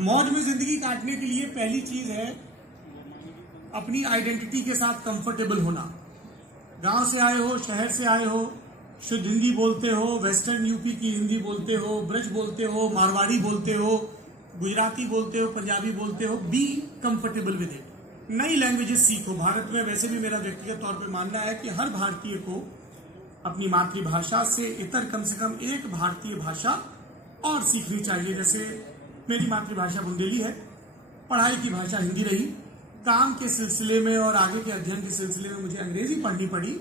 मौज में जिंदगी काटने के लिए पहली चीज है अपनी आइडेंटिटी के साथ कंफर्टेबल होना। गांव से आए हो, शहर से आए हो, शुद्ध हिंदी बोलते हो, वेस्टर्न यूपी की हिंदी बोलते हो, ब्रज बोलते हो, मारवाड़ी बोलते हो, गुजराती बोलते हो, पंजाबी बोलते हो, बी कंफर्टेबल विद इट। नई लैंग्वेजेस सीखो। भारत में वैसे भी मेरा व्यक्तिगत तौर पे मानना है कि हर भारतीय को अपनी मातृभाषा से इतर कम से कम एक भारतीय भाषा और सीखनी चाहिए। जैसे मेरी मातृभाषा बुंदेली है, पढ़ाई की भाषा हिंदी रही, काम के सिलसिले में और आगे के अध्ययन के सिलसिले में मुझे अंग्रेजी पढ़नी पड़ी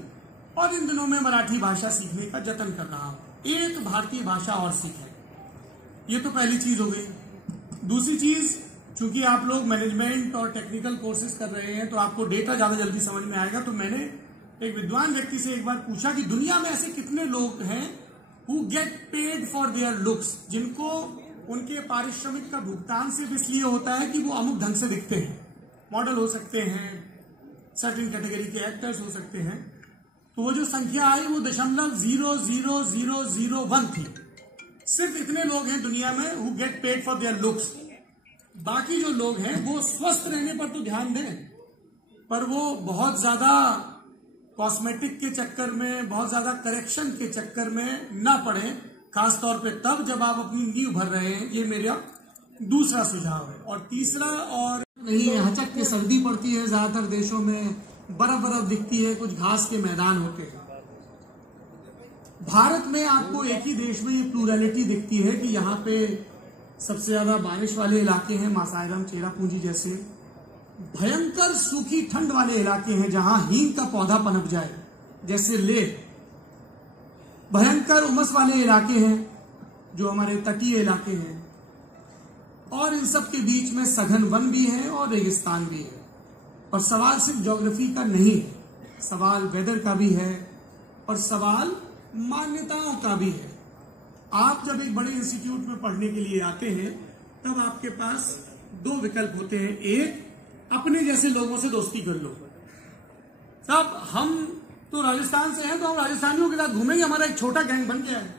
और इन दिनों में मराठी भाषा सीखने का जतन कर रहा हूं। एक भारतीय भाषा और सीखें, ये तो पहली चीज हो गई। दूसरी चीज, चूंकि आप लोग मैनेजमेंट और टेक्निकल कोर्सेज कर रहे हैं तो आपको डेटा ज्यादा जल्दी समझ में आएगा। तो मैंने एक विद्वान व्यक्ति से एक बार पूछा कि दुनिया में ऐसे कितने लोग हैं who get paid for their looks, जिनको उनके पारिश्रमिक का भुगतान सिर्फ इसलिए होता है कि वो अमुक ढंग से दिखते हैं। मॉडल हो सकते हैं, सर्टेन कैटेगरी के एक्टर्स हो सकते हैं। तो वो जो संख्या आई वो 0.00001 थी। सिर्फ इतने लोग हैं दुनिया में who get paid for their looks. बाकी जो लोग हैं वो स्वस्थ रहने पर तो ध्यान दें, पर वो बहुत ज्यादा कॉस्मेटिक के चक्कर में, बहुत ज्यादा करेक्शन के चक्कर में ना पड़े, खासतौर पे तब जब आप अपनी नींव भर रहे हैं। ये मेरा दूसरा सुझाव है। और तीसरा, और नहीं हचक के सर्दी पड़ती है, ज्यादातर देशों में बर्फ दिखती है, कुछ घास के मैदान होते हैं। भारत में आपको एक ही देश में ये प्लूरैलिटी दिखती है कि यहाँ पे सबसे ज्यादा बारिश वाले इलाके हैं, मासाइरम, चेरापूंजी जैसे। भयंकर सूखी ठंड वाले इलाके हैं जहां हींग का पौधा पनप जाए, जैसे लेह। भयंकर उमस वाले इलाके हैं जो हमारे तटीय इलाके हैं। और इन सब के बीच में सघन वन भी है और रेगिस्तान भी है। और सवाल सिर्फ ज्योग्राफी का नहीं है, सवाल वेदर का भी है और सवाल मान्यताओं का भी है। आप जब एक बड़े इंस्टीट्यूट में पढ़ने के लिए आते हैं तब आपके पास दो विकल्प होते हैं। एक, अपने जैसे लोगों से दोस्ती कर लो। साहब हम तो राजस्थान से हैं तो हम राजस्थानियों के साथ घूमेंगे, हमारा एक छोटा गैंग बन गया है।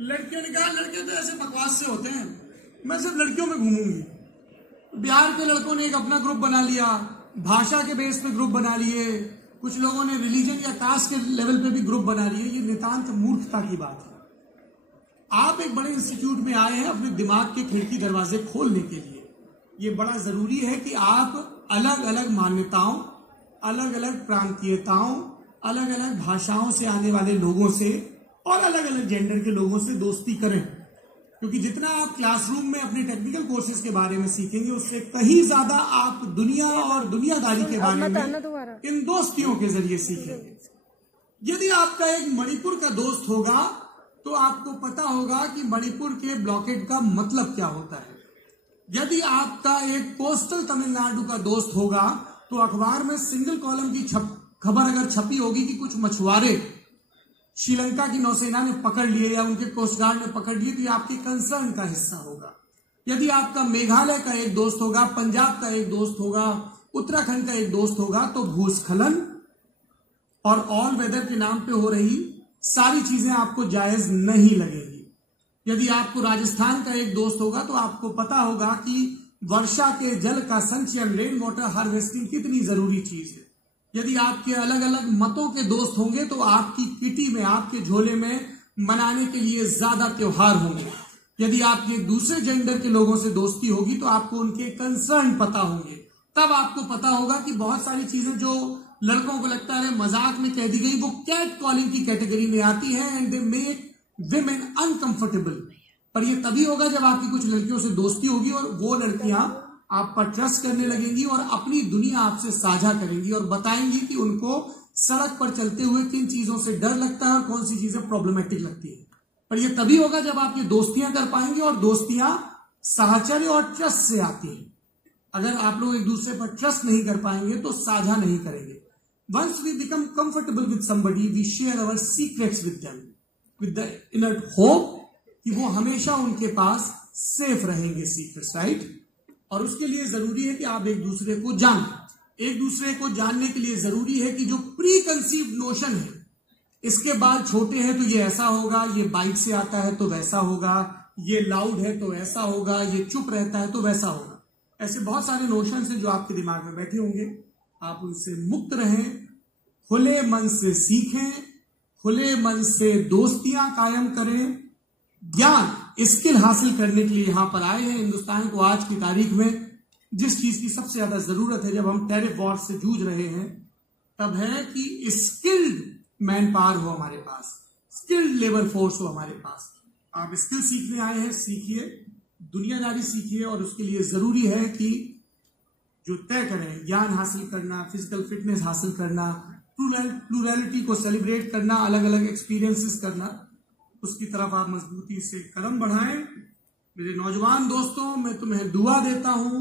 लड़कियों ने कहा लड़के तो ऐसे बकवास से होते हैं, मैं सिर्फ लड़कियों में घूमूंगी। बिहार के लड़कों ने एक अपना ग्रुप बना लिया, भाषा के बेस पे ग्रुप बना लिए, कुछ लोगों ने रिलीजन या कास्ट के लेवल पे भी ग्रुप बना लिए। ये नितांत मूर्खता की बात है। आप एक बड़े इंस्टीट्यूट में आए हैं अपने दिमाग के खिड़की दरवाजे खोलने के लिए। ये बड़ा जरूरी है कि आप अलग अलग मान्यताओं, अलग अलग प्रांतीयताओं, अलग अलग भाषाओं से आने वाले लोगों से और अलग अलग जेंडर के लोगों से दोस्ती करें। क्योंकि जितना आप क्लासरूम में अपने टेक्निकल कोर्सेज के बारे में सीखेंगे उससे कहीं ज्यादा आप दुनिया और दुनियादारी के बारे में इन दोस्तियों के जरिए सीखेंगे। यदि आपका एक मणिपुर का दोस्त होगा तो आपको पता होगा कि मणिपुर के ब्लॉकेड का मतलब क्या होता है। यदि आपका एक कोस्टल तमिलनाडु का दोस्त होगा तो अखबार में सिंगल कॉलम की खबर अगर छपी होगी कि कुछ मछुआरे श्रीलंका की नौसेना ने पकड़ लिए या उनके कोस्ट गार्ड ने पकड़ लिए, तो ये आपके कंसर्न का हिस्सा होगा। यदि आपका मेघालय का एक दोस्त होगा, पंजाब का एक दोस्त होगा, उत्तराखंड का एक दोस्त होगा, तो भूस्खलन और ऑल वेदर के नाम पे हो रही सारी चीजें आपको जायज नहीं लगेगी। यदि आपको राजस्थान का एक दोस्त होगा तो आपको पता होगा कि वर्षा के जल का संचयन, रेन वाटर हार्वेस्टिंग कितनी जरूरी चीज है। यदि आपके अलग अलग मतों के दोस्त होंगे तो आपकी किटी में, आपके झोले में मनाने के लिए ज्यादा त्योहार होंगे। यदि आपके दूसरे जेंडर के लोगों से दोस्ती होगी तो आपको उनके कंसर्न पता होंगे। तब आपको पता होगा कि बहुत सारी चीजें जो लड़कों को लगता है मजाक में कह दी गई, वो कैट कॉलिंग की कैटेगरी में आती है and they make women uncomfortable. पर ये तभी होगा जब आपकी कुछ लड़कियों से दोस्ती होगी और वो लड़कियां आप पर ट्रस्ट करने लगेंगी और अपनी दुनिया आपसे साझा करेंगी और बताएंगी कि उनको सड़क पर चलते हुए किन चीजों से डर लगता है और कौन सी चीजें प्रॉब्लमेटिक लगती है। पर ये तभी होगा जब आप ये दोस्तियां कर पाएंगे और दोस्तियां साहचर्य और ट्रस्ट से आती हैं। अगर आप लोग एक दूसरे पर ट्रस्ट नहीं कर पाएंगे तो साझा नहीं करेंगे। Once we become comfortable with somebody, we share our secrets with them, with the inner hope कि वो हमेशा उनके पास सेफ रहेंगे सीक्रेट्स, राइट। और उसके लिए जरूरी है कि आप एक दूसरे को जानें। एक दूसरे को जानने के लिए जरूरी है कि जो प्री कंसीव्ड नोशन है, इसके बाल छोटे हैं तो ये ऐसा होगा, ये बाइक से आता है तो वैसा होगा, ये लाउड है तो ऐसा होगा, ये चुप रहता है तो वैसा होगा। ऐसे बहुत सारे नोशंस हैं जो आपके दिमाग में बैठे होंगे। आप उनसे मुक्त रहें, खुले मन से सीखें, खुले मन से दोस्तियां कायम करें। ज्ञान, स्किल हासिल करने के लिए यहां पर आए हैं। हिंदुस्तान को आज की तारीख में जिस चीज की सबसे ज्यादा जरूरत है, जब हम टैरिफ वॉर से जूझ रहे हैं, तब है कि स्किल्ड मैन पावर हो हमारे पास, स्किल्ड लेबर फोर्स हो हमारे पास। आप स्किल सीखने आए हैं, सीखिए, दुनियादारी सीखिए, और उसके लिए जरूरी है कि जो तय करें, ज्ञान हासिल करना, फिजिकल फिटनेस हासिल करना, प्लूरैलिटी को सेलिब्रेट करना, अलग अलग एक्सपीरियंसेस करना, उसकी तरफ आप मजबूती से कदम बढ़ाएं। मेरे नौजवान दोस्तों, मैं तुम्हें दुआ देता हूं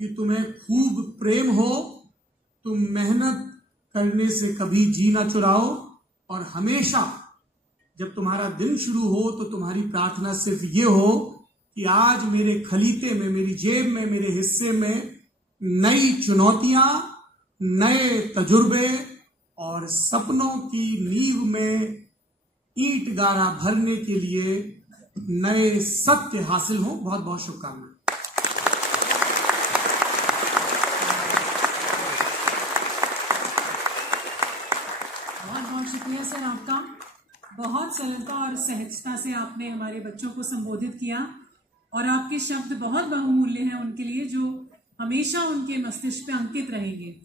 कि तुम्हें खूब प्रेम हो, तुम मेहनत करने से कभी जी ना चुराओ, और हमेशा जब तुम्हारा दिन शुरू हो तो तुम्हारी प्रार्थना सिर्फ ये हो कि आज मेरे खलीते में, मेरी जेब में, मेरे हिस्से में नई चुनौतियां, नए तजुर्बे और सपनों की नींव में ईंट गारा भरने के लिए नए सत्य हासिल हो। बहुत बहुत शुभकामनाएं। बहुत बहुत शुक्रिया सर आपका। बहुत सरलता और सहजता से आपने हमारे बच्चों को संबोधित किया, और आपके शब्द बहुत बहुमूल्य हैं उनके लिए, जो हमेशा उनके मस्तिष्क पे अंकित रहेंगे।